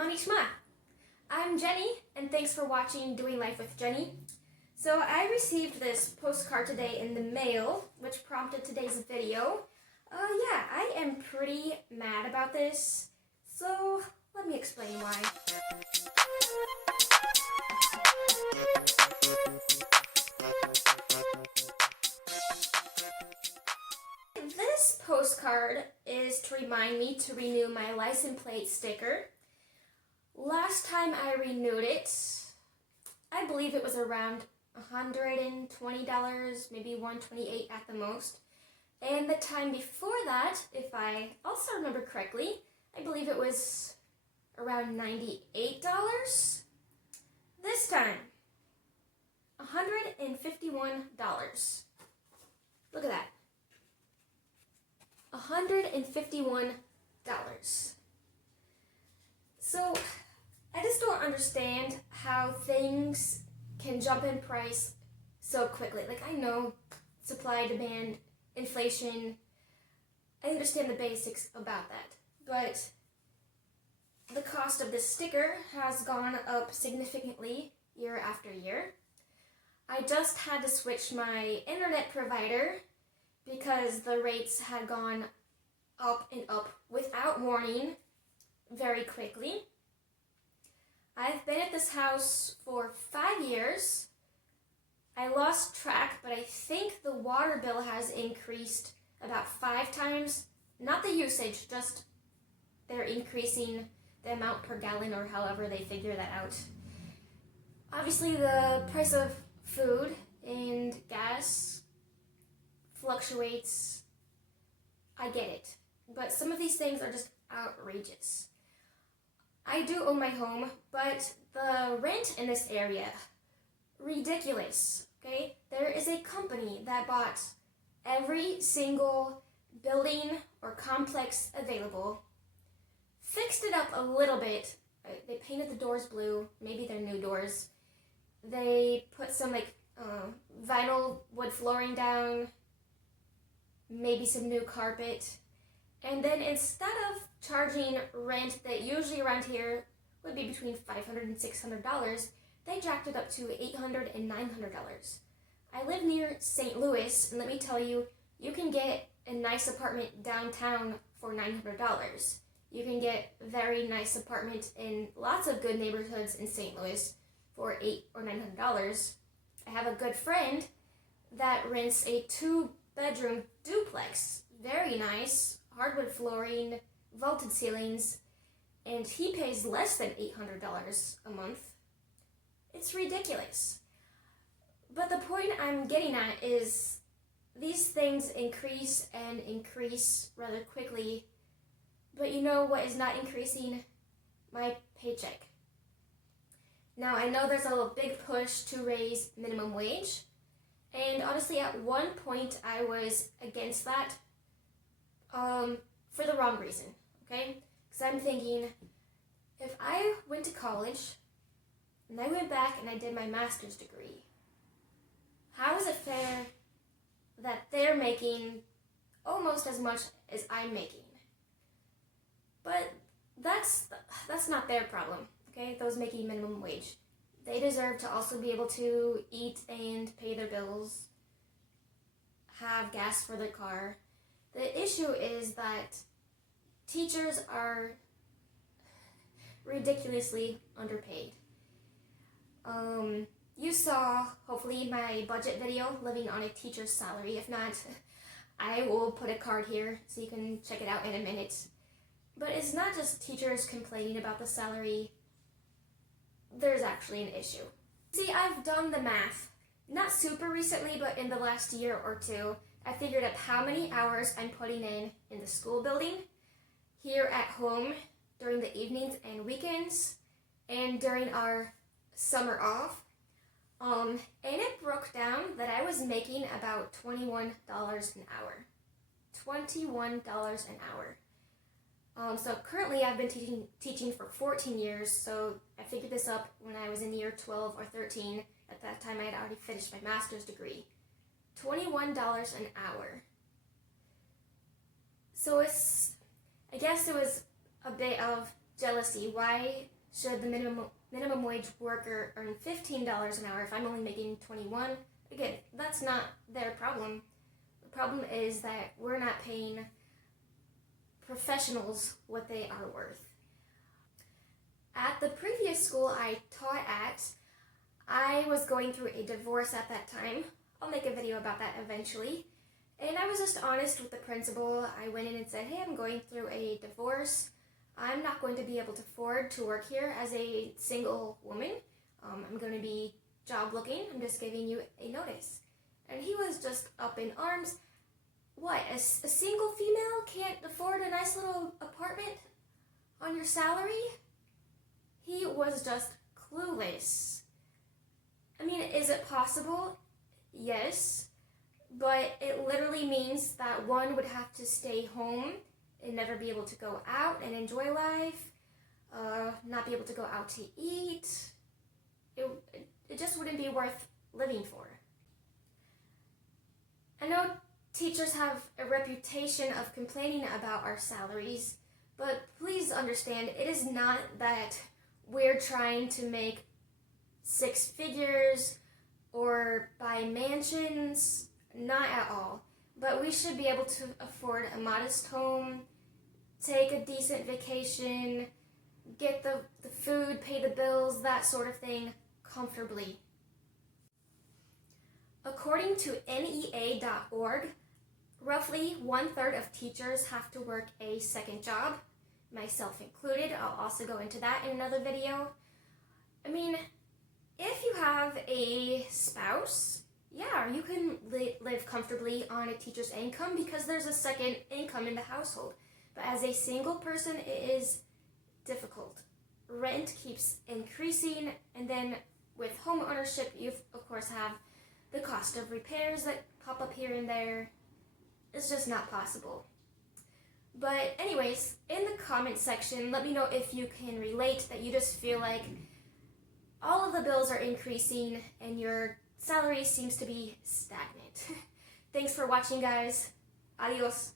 Manishma. I'm Jenny, and thanks for watching Doing Life with Jenny. So I received this postcard today in the mail, which prompted today's video. Yeah, I am pretty mad about this, so let me explain why. This postcard is to remind me to renew my license plate sticker. Last time I renewed it, I believe it was around $120, maybe $128 at the most. And the time before that, if I also remember correctly, I believe it was around $98. This time, $151. Look at that. $151. So, I just don't understand how things can jump in price so quickly. Like, I know supply, demand, inflation, I understand the basics about that, but the cost of this sticker has gone up significantly year after year. I just had to switch my internet provider because the rates had gone up and up without warning very quickly. I've been at this house for 5 years. I lost track, but I think the water bill has increased about 5 times. Not the usage, just they're increasing the amount per gallon or however they figure that out. Obviously, the price of food and gas fluctuates. I get it. But some of these things are just outrageous. I do own my home, but the rent in this area, ridiculous, okay? There is a company that bought every single building or complex available, fixed it up a little bit. They painted the doors blue, maybe they're new doors. They put some vinyl wood flooring down, maybe some new carpet. And then instead of charging rent that usually around here would be between $500 and $600, they jacked it up to $800 and $900. I live near St. Louis, and let me tell you, you can get a nice apartment downtown for $900. You can get a very nice apartment in lots of good neighborhoods in St. Louis for $800 or $900. I have a good friend that rents a 2-bedroom duplex, very nice, hardwood flooring, vaulted ceilings, and he pays less than $800 a month. It's ridiculous. But the point I'm getting at is these things increase and increase rather quickly, but you know what is not increasing? My paycheck. Now, I know there's a big push to raise minimum wage, and honestly, at one point, I was against that, for the wrong reason, okay? Because I'm thinking, if I went to college, and I went back and I did my master's degree, how is it fair that they're making almost as much as I'm making? But that's not their problem, okay? Those making minimum wage. They deserve to also be able to eat and pay their bills, have gas for their car. The issue is that teachers are ridiculously underpaid. You saw, hopefully, my budget video, living on a teacher's salary. If not, I will put a card here so you can check it out in a minute. But it's not just teachers complaining about the salary. There's actually an issue. See, I've done the math. Not super recently, but in the last year or two, I figured up how many hours I'm putting in the school building, here at home during the evenings and weekends, and during our summer off. And it broke down that I was making about $21 an hour. $21 an hour. So currently I've been teaching for 14 years, so I figured this up when I was in year 12 or 13. At that time I had already finished my master's degree. $21 an hour. So I guess it was a bit of jealousy. Why should the minimum wage worker earn $15 an hour if I'm only making 21? Again, that's not their problem. The problem is that we're not paying professionals what they are worth. At the previous school I taught at, I was going through a divorce at that time. I'll make a video about that eventually. And I was just honest with the principal. I went in and said, hey, I'm going through a divorce. I'm not going to be able to afford to work here as a single woman. I'm going to be job looking. I'm just giving you a notice. And he was just up in arms. What, a single female can't afford a nice little apartment on your salary? He was just clueless. I mean, is it possible? Yes. But it literally means that one would have to stay home and never be able to go out and enjoy life, not be able to go out to eat. It just wouldn't be worth living for. I know teachers have a reputation of complaining about our salaries, but please understand, it is not that we're trying to make six figures or buy mansions, not at all. But we should be able to afford a modest home, take a decent vacation, get the food, pay the bills, that sort of thing, comfortably. According to NEA.org, roughly 1/3 of teachers have to work a second job, myself included. I'll also go into that in another video. I mean, if you have a spouse, yeah, you can live comfortably on a teacher's income because there's a second income in the household. But as a single person, it is difficult. Rent keeps increasing, and then with home ownership, you of course have the cost of repairs that pop up here and there. It's just not possible. But anyways, in the comment section, let me know if you can relate, that you just feel like all of the bills are increasing and your salary seems to be stagnant. Thanks for watching, guys. Adios.